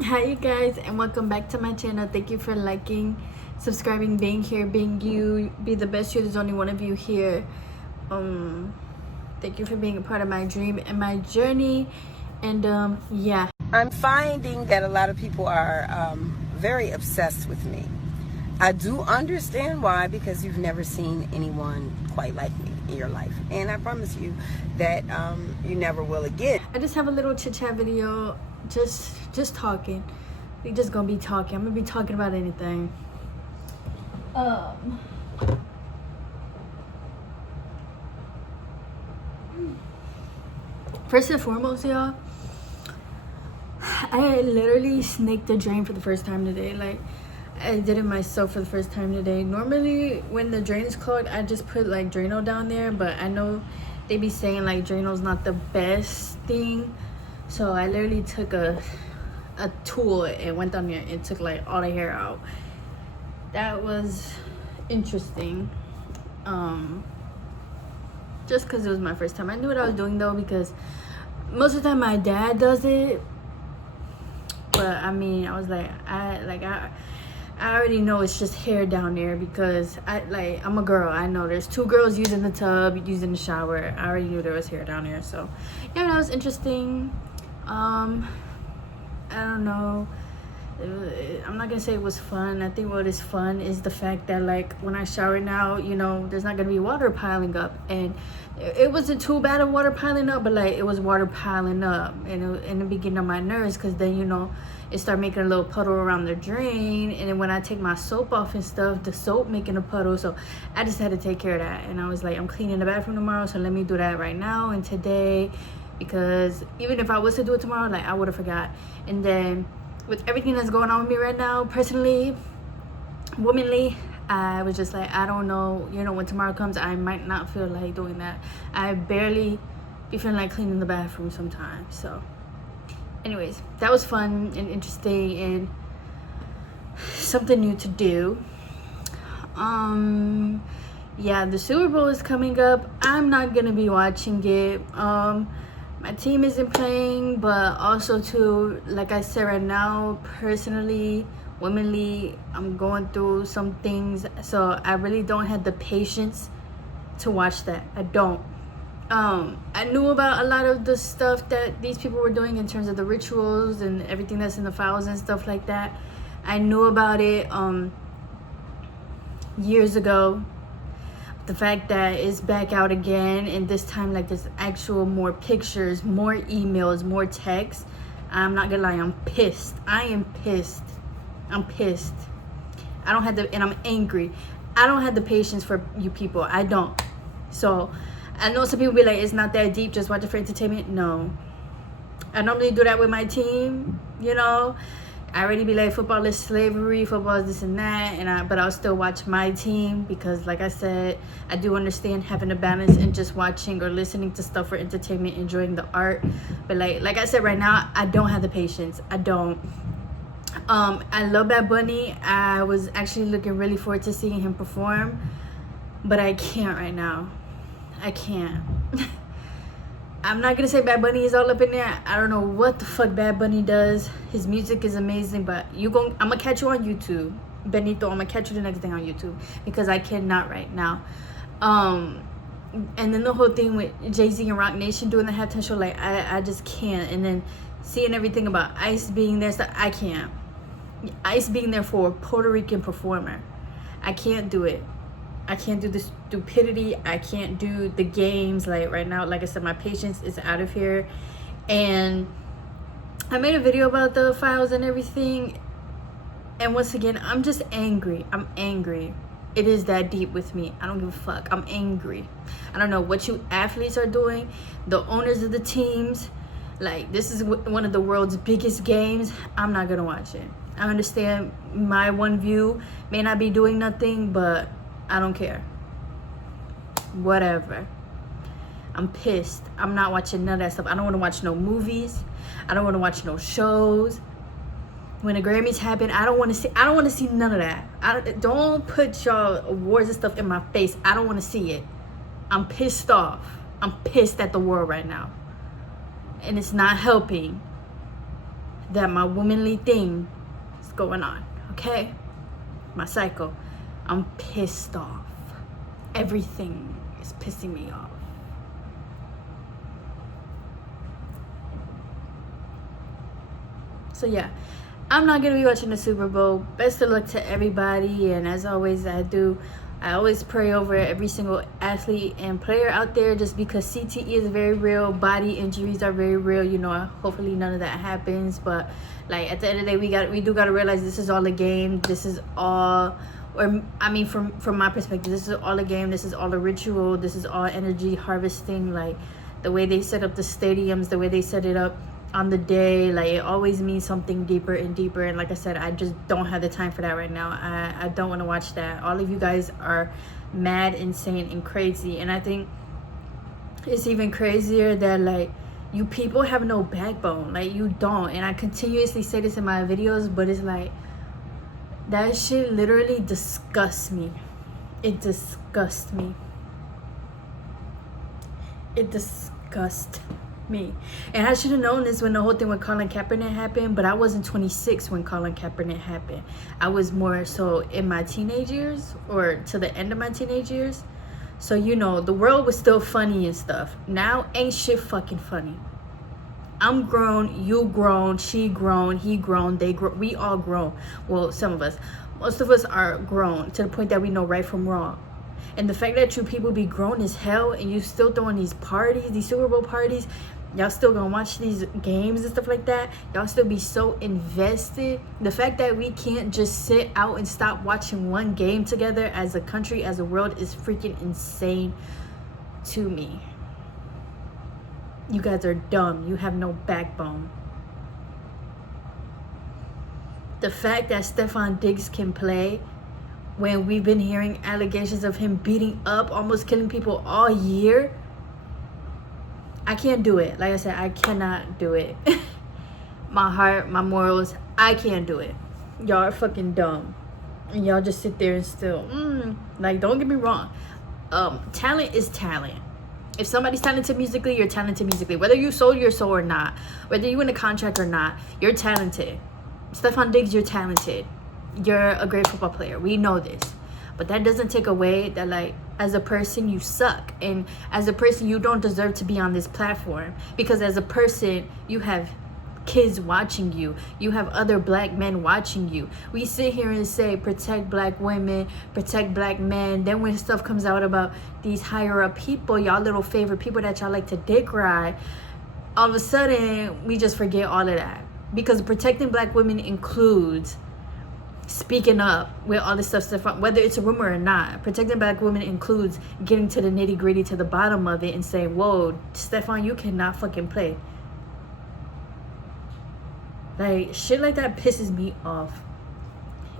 Hi you guys, and welcome back to my channel. Thank you for liking, subscribing, being here, being you. Be the best you. There's only one of you here. Thank you for being a part of my dream and my journey. And yeah, I'm finding that a lot of people are very obsessed with me. I do understand why, because you've never seen anyone quite like me in your life, and I promise you that you never will again. I just have a little chit chat video, just talking. We just gonna be talking. I'm gonna be talking about anything. First and foremost, y'all, I literally snaked the drain for the first time today. Like, I did it myself for the first time today. Normally, when the drain is clogged, I just put like Drano down there, but I know they be saying like Drano's not the best thing. So I literally took a tool and went down there and took like all the hair out. That was interesting. Just because it was my first time. I knew what I was doing though, because most of the time my dad does it. But I mean, I was like, I already know it's just hair down there, because I'm a girl. I know there's two girls using the tub, using the shower. I already knew there was hair down there. So yeah, that was interesting. I don't know. I'm not gonna say it was fun. I think what is fun is the fact that like when I shower now, you know, there's not gonna be water piling up, and it wasn't too bad of water piling up, but like it was water piling up, and in the beginning of my nerves, because then, you know, it started making a little puddle around the drain, and then when I take my soap off and stuff, the soap making a puddle. So I just had to take care of that, and I was like, I'm cleaning the bathroom tomorrow, so let me do that right now and today, because even if I was to do it tomorrow, like I would have forgot. And then with everything that's going on with me right now, personally, womanly, I was just like, I don't know, you know, when tomorrow comes, I might not feel like doing that. I barely be feeling like cleaning the bathroom sometimes. So anyways, that was fun and interesting and something new to do. Yeah, the Super Bowl is coming up. I'm not gonna be watching it. My team isn't playing, but also too, like I said, right now, personally, womanly, I'm going through some things, so I really don't have the patience to watch that. I don't. I knew about a lot of the stuff that these people were doing in terms of the rituals and everything that's in the files and stuff like that. I knew about it years ago. The fact that it's back out again, and this time like there's actual more pictures, more emails, more texts, I'm not gonna lie, I'm pissed. I am pissed. I'm pissed. I don't have the, and I'm angry. I don't have the patience for you people. I don't. So I know some people be like, it's not that deep, just watch it for entertainment. No, I normally do that with my team, you know. I already be like, football is slavery, football is this and that, but I'll still watch my team, because like I said, I do understand having a balance and just watching or listening to stuff for entertainment, enjoying the art. But like I said, right now, I don't have the patience. I don't. I love Bad Bunny. I was actually looking really forward to seeing him perform, but I can't right now. I can't. I'm not gonna say Bad Bunny is all up in there. I don't know what the fuck Bad Bunny does. His music is amazing, but I'm gonna catch you on YouTube, Benito. I'm gonna catch you the next day on YouTube, because I cannot right now. And then the whole thing with Jay-Z and Rock Nation doing the halftime show, like I just can't. And then seeing everything about Ice being there, so I can't. Ice being there for a Puerto Rican performer, I can't do it. I can't do the stupidity. I can't do the games. Like right now, like I said, my patience is out of here. And I made a video about the files and everything. And once again, I'm just angry. I'm angry. It is that deep with me. I don't give a fuck. I'm angry. I don't know what you athletes are doing. The owners of the teams. Like, this is one of the world's biggest games. I'm not gonna watch it. I understand my one view may not be doing nothing, but I don't care. Whatever. I'm pissed. I'm not watching none of that stuff. I don't want to watch no movies. I don't want to watch no shows. When the Grammys happen, I don't want to see none of that. Don't put y'all awards and stuff in my face. I don't want to see it. I'm pissed off. I'm pissed at the world right now. And it's not helping. that my womanly thing is going on, okay? My cycle. I'm pissed off. Everything is pissing me off. So yeah, I'm not gonna be watching the Super Bowl. Best of luck to everybody, and as always, I always pray over every single athlete and player out there, just because CTE is very real, body injuries are very real, you know. Hopefully none of that happens, but like at the end of the day, we do gotta realize this is all a game. This is all, or I mean, from my perspective, this is all a game. This is all a ritual. This is all energy harvesting. Like the way they set up the stadiums, the way they set it up on the day, like it always means something deeper and deeper. And like I said, I just don't have the time for that right now. I don't want to watch that. All of you guys are mad, insane, and crazy. And I think it's even crazier that like you people have no backbone. Like you don't. And I continuously say this in my videos, but it's like that shit literally disgusts me. It disgusts me. It disgusts me. And I should have known this when the whole thing with Colin Kaepernick happened, but I wasn't 26 when Colin Kaepernick happened. I was more so in my teenage years, or to the end of my teenage years. So you know, the world was still funny and stuff. Now ain't shit fucking funny. I'm grown, you grown, she grown, he grown, they grown, we all grown. Well, some of us, most of us are grown to the point that we know right from wrong. And the fact that you people be grown as hell and you still throwing these parties, these Super Bowl parties, y'all still gonna watch these games and stuff like that, y'all still be so invested. The fact that we can't just sit out and stop watching one game together as a country, as a world, is freaking insane to me. You guys are dumb. You have no backbone. The fact that Stephon Diggs can play when we've been hearing allegations of him beating up, almost killing people all year, I can't do it. Like I said, I cannot do it. My heart, my morals, I can't do it. Y'all are fucking dumb. And y'all just sit there and still, like, don't get me wrong. Talent is talent. If somebody's talented musically, you're talented musically. Whether you sold your soul or not, whether you win a contract or not, you're talented. Stephon Diggs, you're talented. You're a great football player. We know this. But that doesn't take away that, like, as a person, you suck. And as a person, you don't deserve to be on this platform. Because as a person, you have kids watching you. You have other black men watching you. We sit here and say, protect black women, protect black men. Then when stuff comes out about these higher up people, y'all little favorite people that y'all like to dick ride, all of a sudden, we just forget all of that. Because protecting black women includes speaking up with all this stuff, whether it's a rumor or not. Protecting black women includes getting to the nitty gritty, to the bottom of it, and saying, whoa, Stephon, you cannot fucking play. Like, shit like that pisses me off.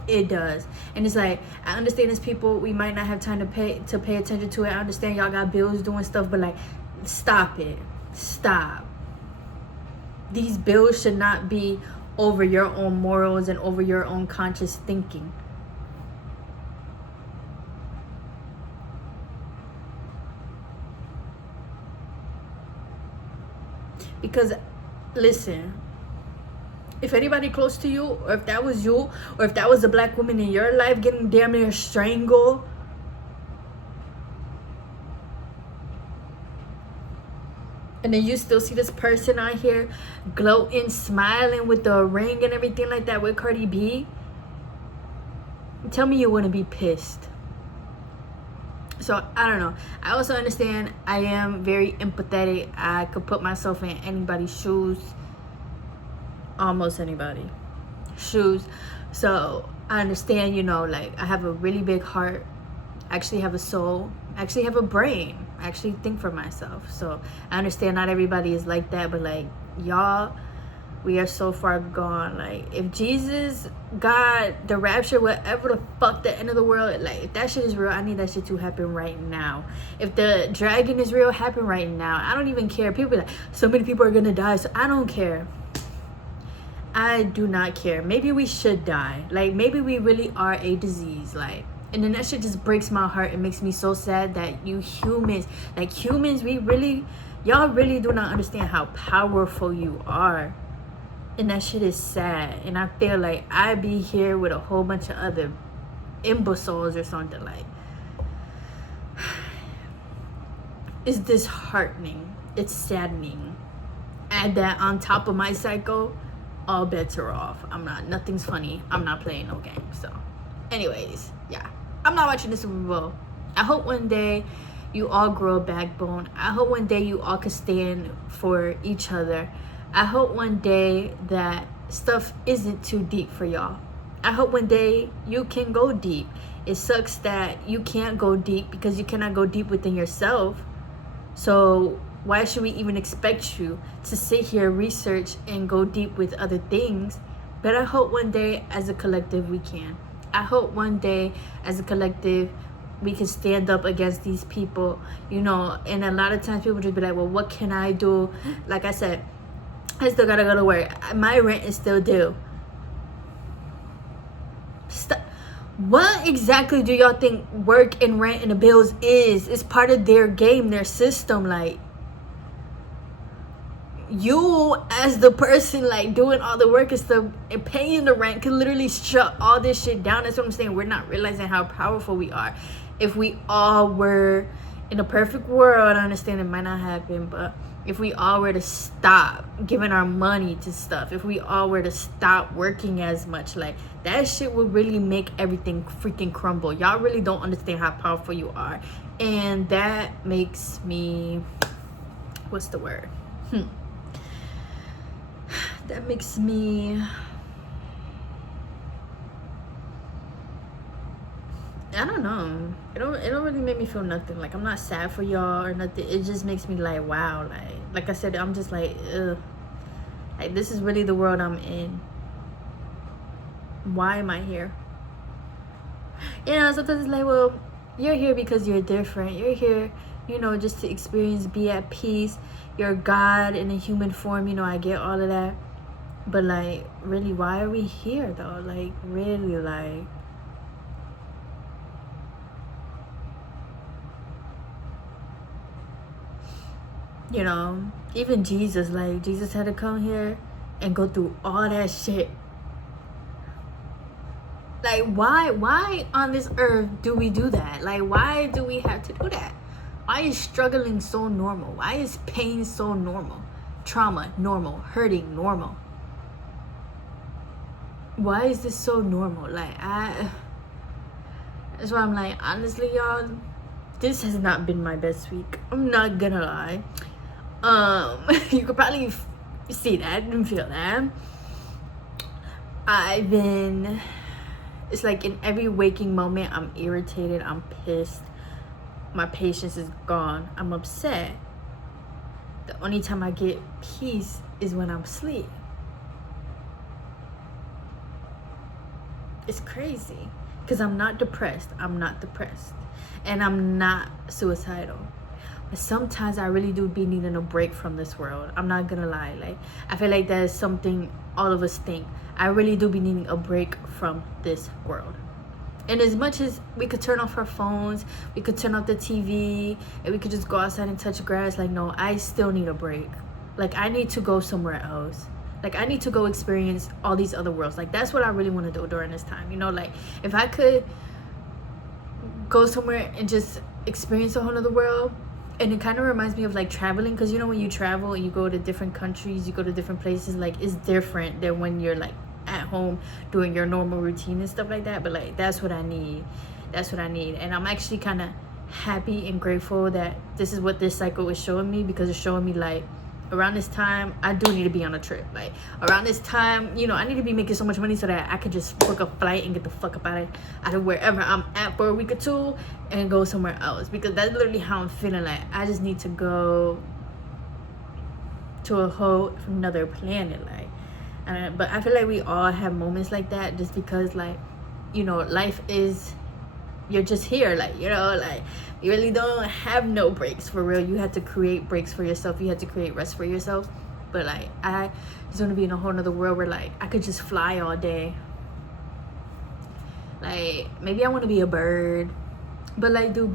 It does. And it's like, I understand as people, we might not have time to pay attention to it. I understand y'all got bills doing stuff, but like, stop it. Stop. These bills should not be over your own morals and over your own conscious thinking. Because, listen, if anybody close to you, or if that was you, or if that was a black woman in your life getting damn near strangled, and then you still see this person out here gloating, smiling with the ring and everything like that with Cardi B, tell me you wouldn't be pissed. So, I don't know. I also understand I am very empathetic. I could put myself in anybody's shoes. Almost anybody. Shoes. So, I understand, you know, like, I have a really big heart. I actually have a soul. I actually have a brain. I actually think for myself. So I understand not everybody is like that, but like, y'all, we are so far gone. Like, if Jesus, God, the rapture, whatever the fuck, the end of the world, like, if that shit is real, I need that shit to happen right now. If the dragon is real, happen right now. I don't even care. People be like, so many people are gonna die. So I don't care. I do not care. Maybe we should die. Like, maybe we really are a disease. Like, and then that shit just breaks my heart. It makes me so sad that you humans, like humans, we really, y'all really do not understand how powerful you are. And that shit is sad. And I feel like I be here with a whole bunch of other imbeciles or something. Like, it's disheartening. It's saddening. Add that on top of my cycle, all bets are off. Nothing's funny. I'm not playing no game. So, anyways, yeah. I'm not watching the Super Bowl. I hope one day you all grow a backbone. I hope one day you all can stand for each other. I hope one day that stuff isn't too deep for y'all. I hope one day you can go deep. It sucks that you can't go deep because you cannot go deep within yourself. So why should we even expect you to sit here, research, and go deep with other things? But I hope one day as a collective we can. I hope one day as a collective we can stand up against these people, you know. And a lot of times people just be like, well, what can I do? Like I said, I still gotta go to work. My rent is still due. What exactly do y'all think work and rent and the bills is? It's part of their game, their system. Like, you as the person like doing all the work and stuff and paying the rent can literally shut all this shit down. That's what I'm saying. We're not realizing how powerful we are. If we all were in a perfect world, I understand it might not happen, but if we all were to stop giving our money to stuff, if we all were to stop working as much, like, that shit would really make everything freaking crumble. Y'all really don't understand how powerful you are. And that makes me, what's the word? That makes me, I don't know. It don't really make me feel nothing. Like, I'm not sad for y'all or nothing. It just makes me like, wow. Like I said, I'm just like, ugh. Like, this is really the world I'm in. Why am I here? You know, sometimes it's like, well, you're here because you're different. You're here, you know, just to experience, be at peace. You're God in a human form. You know, I get all of that. But, like, really, why are we here, though? Like, really, like, you know, even Jesus, like, Jesus had to come here and go through all that shit. Like, why on this earth do we do that? Like, why do we have to do that? Why is struggling so normal? Why is pain so normal? Trauma, normal. Hurting, normal. Why is this so normal? Like, that's why I'm like, honestly, y'all, this has not been my best week. I'm not gonna lie. You could probably see that and feel that. It's like in every waking moment, I'm irritated, I'm pissed, my patience is gone, I'm upset. The only time I get peace is when I'm asleep. It's crazy because I'm not depressed, and I'm not suicidal. But sometimes I really do be needing a break from this world. I'm not gonna lie. Like, I feel like that is something all of us think. I really do be needing a break from this world. And as much as we could turn off our phones, we could turn off the TV, and we could just go outside and touch grass, like, no, I still need a break. Like, I need to go somewhere else. Like, I need to go experience all these other worlds. Like, that's what I really want to do during this time. You know, like, if I could go somewhere and just experience a whole other world. And it kind of reminds me of, like, traveling. Because, you know, when you travel and you go to different countries, you go to different places, like, it's different than when you're, like, at home doing your normal routine and stuff like that. But, like, that's what I need. And I'm actually kind of happy and grateful that this is what this cycle is showing me. Because it's showing me, like, around this time, I do need to be on a trip. Like, around this time, you know, I need to be making so much money so that I could just book a flight and get the fuck up out of wherever I'm at for a week or two and go somewhere else. Because that's literally how I'm feeling. Like, I just need to go to a whole another planet. Like, but I feel like we all have moments like that just because, like, you know, life is, you're just here, like, you know, like, you really don't have no breaks for real. You have to create breaks for yourself. You have to create rest for yourself. But, like, I just want to be in a whole nother world where, like, I could just fly all day. Like, maybe I want to be a bird. But, like, do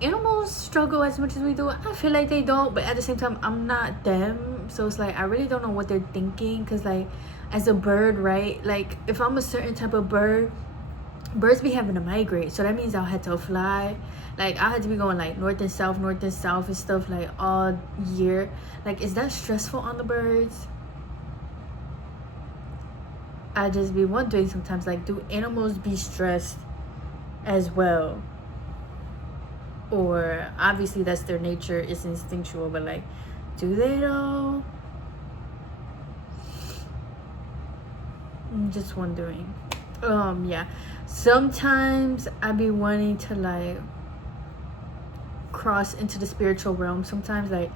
animals struggle as much as we do? I feel like they don't. But at the same time, I'm not them. So it's like I really don't know what they're thinking, because like as a bird, right, like if I'm a certain type of bird, birds be having to migrate, so that means I'll have to fly. Like I had to be going like north and south and stuff like all year. Like, is that stressful on the birds? I just be wondering sometimes, like, do animals be stressed as well? Or obviously that's their nature, it's instinctual, but like, do they though? I'm just wondering. Yeah, sometimes I be wanting to like cross into the spiritual realm sometimes, like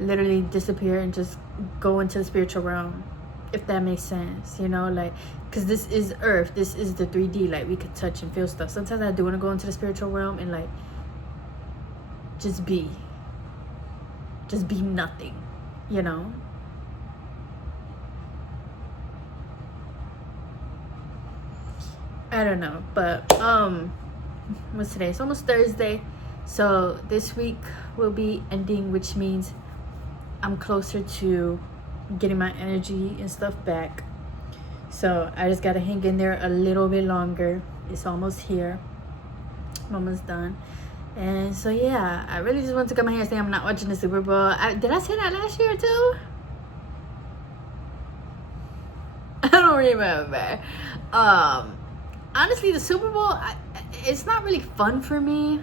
literally disappear and just go into the spiritual realm, if that makes sense, you know, like, because this is earth, this is the 3D, like we could touch and feel stuff. Sometimes I do want to go into the spiritual realm and like just be nothing, you know. I don't know, but what's today? It's almost Thursday, so this week will be ending, which means I'm closer to getting my energy and stuff back. So I just gotta hang in there a little bit longer. It's almost here. I'm almost done. And so yeah, I really just want to come here and say I'm not watching the Super Bowl. Did I say that last year too? I don't remember. Honestly, the Super Bowl, it's not really fun for me.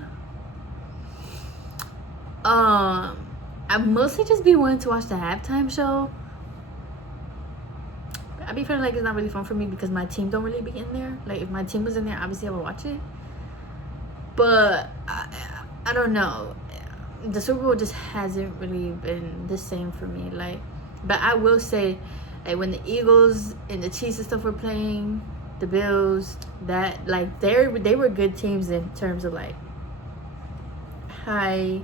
I mostly just be wanting to watch the halftime show. I be feeling like it's not really fun for me because my team don't really be in there. Like if my team was in there, obviously I would watch it. But I don't know. The Super Bowl just hasn't really been the same for me. Like, but I will say, like when the Eagles and the Chiefs and stuff were playing, the Bills, that like they were good teams in terms of like high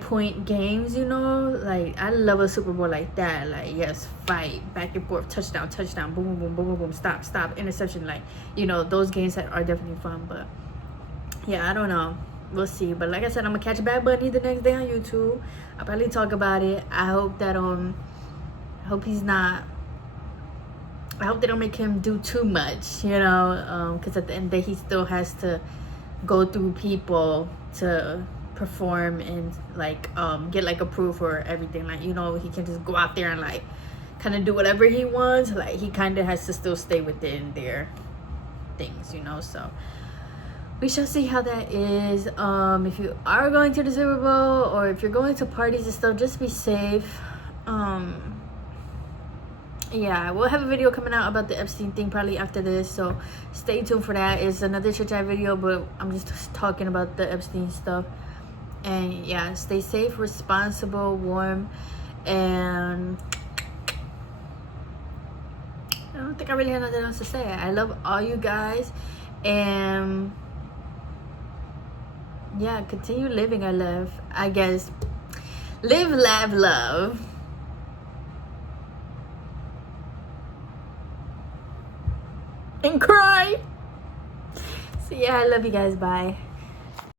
point games, you know. Like I love a Super Bowl like that. Like, yes, fight, back and forth, touchdown, boom, boom, boom, boom, boom, boom, stop, interception. Like, you know, those games are definitely fun. But yeah, I don't know, we'll see. But like I said, I'm gonna catch Bad Bunny the next day on YouTube. I'll probably talk about it. I hope that I hope he's not, I hope they don't make him do too much, you know, because at the end of the day he still has to go through people to perform and like get like approved for everything. Like, you know, he can just go out there and like kind of do whatever he wants. Like he kind of has to still stay within their things, you know. So we shall see how that is. If you are going to the Super Bowl or if you're going to parties and stuff, just be safe. Yeah, we'll have a video coming out about the Epstein thing probably after this, so stay tuned for that. It's another church eye video, but I'm just talking about the Epstein stuff. And yeah, stay safe, responsible, warm, and I don't think I really have nothing else to say. I love all you guys, and yeah, continue living. I guess live, laugh, love. And cry. So yeah, I love you guys. Bye.